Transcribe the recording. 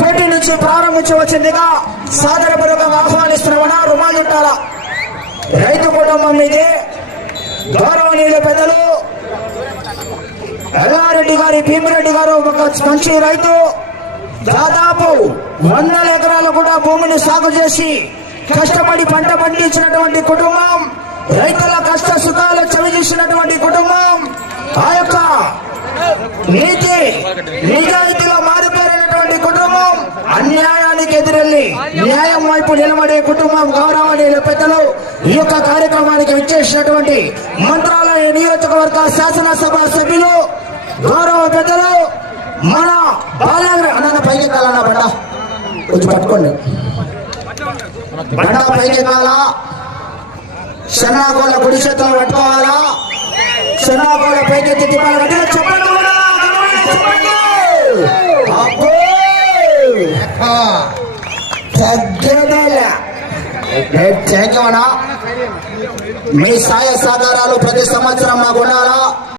పోటీ నుంచి ప్రారంభించవచ్చిందిగా సాదరపూర్వకంగా ఆహ్వానిస్తున్నామన్నా. రుమాలు చుట్టాల రైతు కుటుంబం ఇది. గౌరవనీయులు పెద్దలు ఎల్లారెడ్డి గారి భీమిరెడ్డి గారు ఒక మంచి రైతు. దాదాపు 100 ఎకరాలు కూడా భూమిని సాగు చేసి కష్టపడి పంట పండించినటువంటి కుటుంబం, రైతుల కష్ట సుఖాలు చవిచూసినటువంటి కుటుంబం, ఆ యొక్క నీతి నిజాయితీలో మారిపోయినటువంటి కుటుంబం, అన్యాయానికి ఎదురెళ్లి న్యాయం వైపు నిలబడే కుటుంబం. గౌరవనీయులు పెద్దలు ఈ యొక్క కార్యక్రమానికి విచ్చేసినటువంటి మంత్రాలయ నియోజకవర్గ శాసనసభ సభ్యులు, గౌరవ పెద్దలు మన బాలగారు అన్న పైకి కాలన్న బండ కొంచెం పట్టుకోండి. బండ పైకి కాల శనాగోళ కుడి చేతులు పట్టుకోవాలా. శనాగోళ పైకి తిప్పాలి. చెప్పండి మీ సహాయ సహకారాలు ప్రతి సంవత్సరం మాకు ఉండాలా.